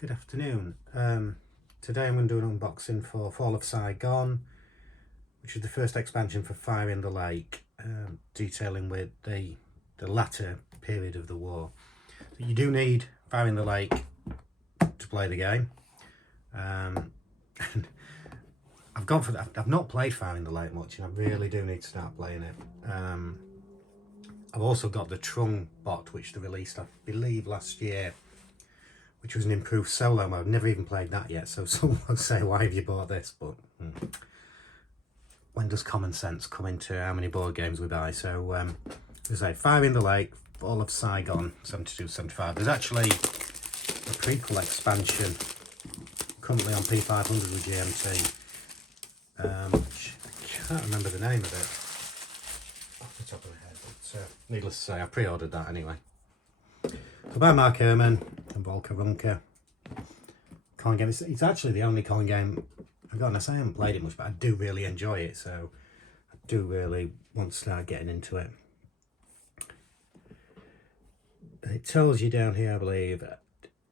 Good afternoon. Today I'm going to do an unboxing for Fall of Saigon, which is the first expansion for Fire in the Lake, detailing with the latter period of the war. So you do need Fire in the Lake to play the game. And I've gone for that. I've not played Fire in the Lake much, and I really do need to start playing it. I've also got the Trung bot, which they released, I believe, last year, which was an improved solo mode. Never even played that yet, so someone will say, why have you bought this? But when does common sense come into how many board games we buy? So, as I say, Fire in the Lake, Fall of Saigon, 72-75. There's actually a prequel expansion currently on P500 with GMT, which I can't remember the name of it off the top of my head, but needless to say, I pre-ordered that anyway. So by Mark Herman and Volker Runke. Coin game. It's actually the only coin game I've got, and I say I haven't played it much, but I do really enjoy it, so I do really want to start getting into it. And it tells you down here, I believe,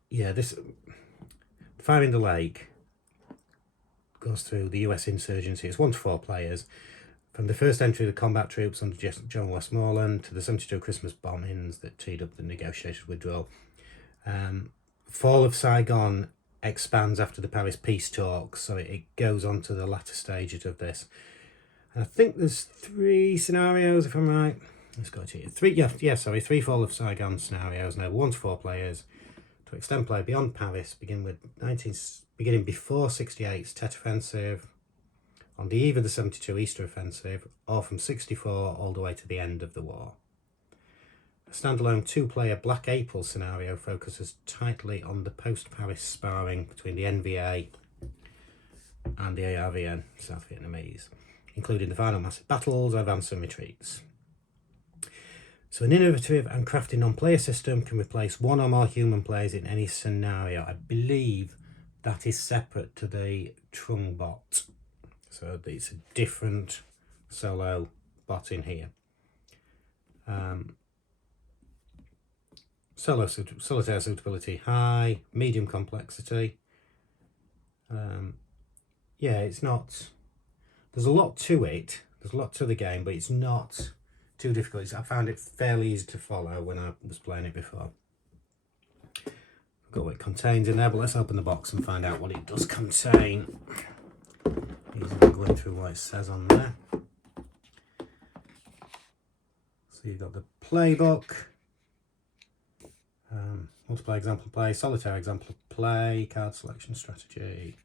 yeah, this Fire in the Lake goes through the US insurgency. It's 1 to 4 players. From the first entry of the combat troops under John Westmoreland to the 72 Christmas bombings that teed up the negotiated withdrawal. Fall of Saigon expands after the Paris peace talks, so it goes on to the latter stages of this. And I think there's 3 scenarios, if I'm right. Let's go to it. 3 Fall of Saigon scenarios now, 1 to 4 players. To extend play beyond Paris, beginning before 68's Tet Offensive, on the eve of the 72 Easter Offensive, or from 64 all the way to the end of the war. A standalone 2-player Black April scenario focuses tightly on the post-Paris sparring between the NVA and the ARVN, South Vietnamese, including the final massive battles, advance and retreats. So an innovative and crafty non-player system can replace 1 or more human players in any scenario. I believe that is separate to the Trung bot. So it's a different solo bot in here. Solitaire suitability high, medium complexity. Yeah, it's not. There's a lot to it. There's a lot to the game, but it's not too difficult. I found it fairly easy to follow when I was playing it before. I've got what it contains in there, but let's open the box and find out what it does contain. Going through what it says on there. So you've got the playbook, multiplayer example play, solitaire example play, card selection strategy.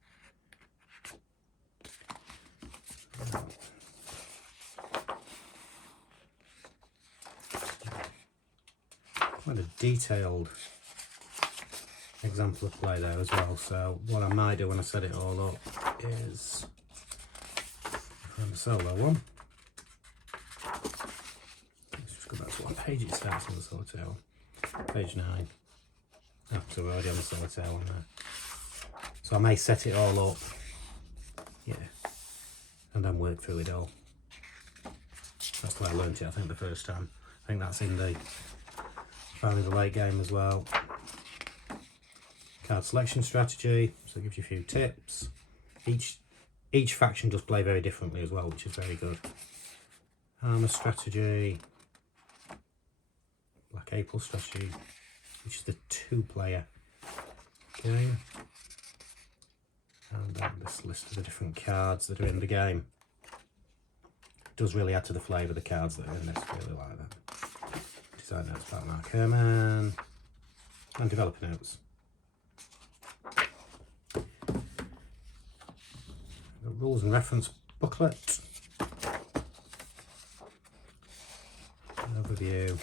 Quite a detailed example of play there as well. So what I might do when I set it all up is, from the solo one, let's just go back to what page it starts on the solitaire one. Page 9. Oh, so we're already on the solitaire one there. So I may set it all up, yeah, and then work through it all. That's the way I learnt it, I think, the first time. I think that's in the Fire in the Lake game as well. Card selection strategy, so it gives you a few tips. Each faction does play very differently as well, which is very good. Armour strategy, Black April strategy, which is the 2-player game. And then this list of the different cards that are in the game. It does really add to the flavour of the cards that are in this, really like that. Design notes by Mark Herman, and developer notes. The rules and reference booklet. Overview.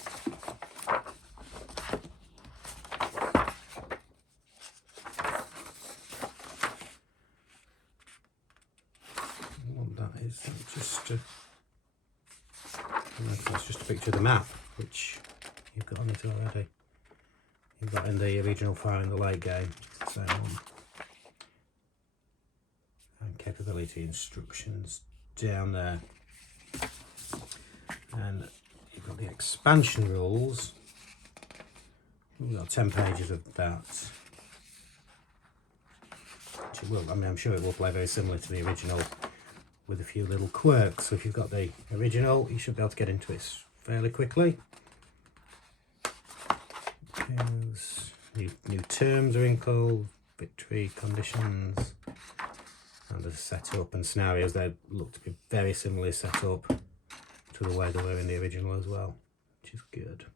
What that is just a picture of the map, which you've got on it already. You've got in the original Fire in the Lake game. It's the same one. And capability instructions down there. And you've got the expansion rules. We've got 10 pages of that. which it will. I mean, I'm sure it will play very similar to the original, with a few little quirks. So if you've got the original, you should be able to get into it fairly quickly. New terms are included, victory conditions, and the setup and scenarios. They look to be very similarly set up to the way they were in the original as well, which is good.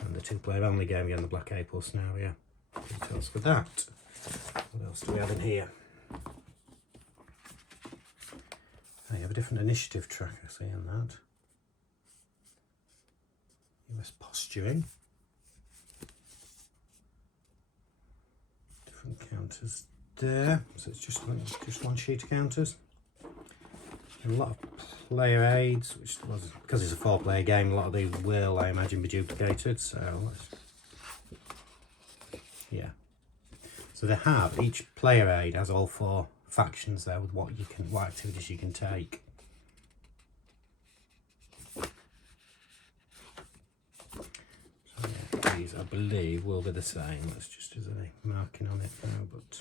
And the 2-player only game again, the Black April scenario. Details for that. What else do we have in here? You have a different initiative track, I see in that. US posturing. Different counters there. So it's just one sheet of counters. And a lot of player aids, which was, because it's a 4-player game, a lot of these will, I imagine, be duplicated. So let's, yeah. So they have, each player aid has all 4 factions there with what activities you can take. So yeah, these I believe will be the same. That's just as a marking on it now, but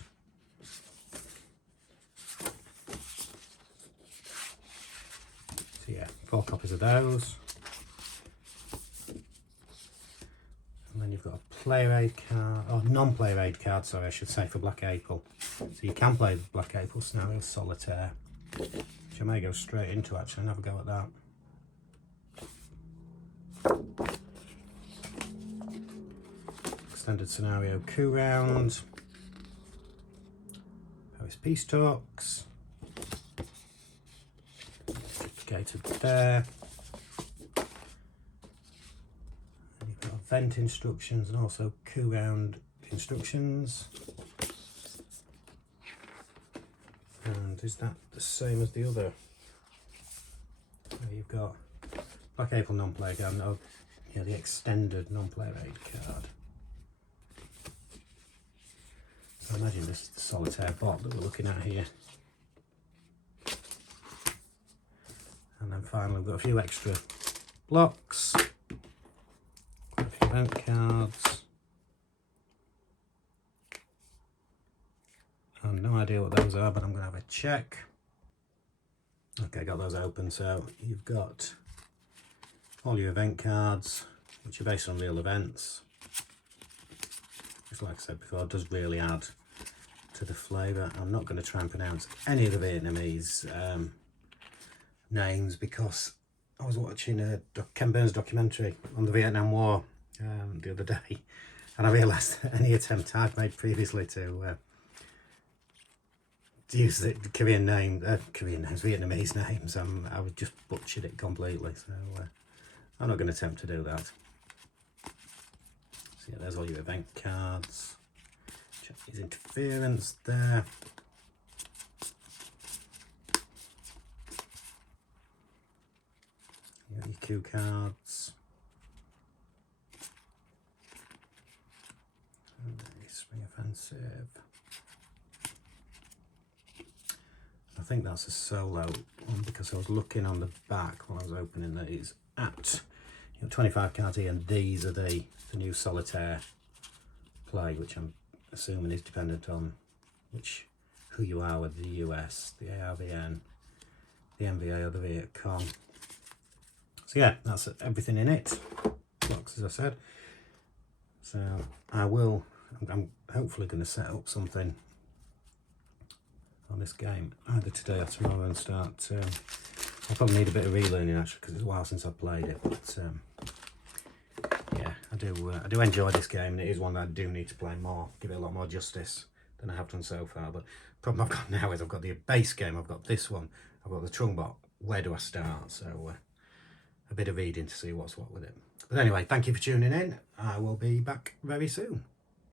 so yeah, 4 copies of those. And then you've got a player aid card, or non-player aid card, sorry, I should say, for Black April. So you can play the Black April scenario solitaire, which I may go straight into actually and have a go at that. Extended scenario coup round, Paris peace talks, duplicated there. Event instructions and also coup round instructions. And is that the same as the other? You've got Black April non-player card, no, yeah, the extended non-player aid card. So I imagine this is the solitaire bot that we're looking at here. And then finally we've got a few extra blocks. Event cards. I have no idea what those are, but I'm going to have a check. Okay, got those open. So you've got all your event cards, which are based on real events. Which, like I said before, does really add to the flavour. I'm not going to try and pronounce any of the Vietnamese names because I was watching a Ken Burns documentary on the Vietnam War the other day, and I realised that any attempt I've made previously to use the Korean names, Vietnamese names, I would just butchered it completely. So I'm not going to attempt to do that. So yeah, there's all your event cards. Check his interference there. You got your cue cards. Spring offensive. I think that's a solo one because I was looking on the back while I was opening these at 25 cards here, and these are the new solitaire play, which I'm assuming is dependent on who you are with the US, the ARVN, the NVA or the Viet Cong. So yeah, that's everything in it. Blocks, as I said. So I'm hopefully going to set up something on this game either today or tomorrow and start. I'll probably need a bit of relearning actually because it's a while since I've played it. But yeah, I do enjoy this game, and it is one that I do need to play more, give it a lot more justice than I have done so far. But the problem I've got now is I've got the base game, I've got this one, I've got the Trungbot. Where do I start? So a bit of reading to see what's what with it. But anyway, thank you for tuning in. I will be back very soon.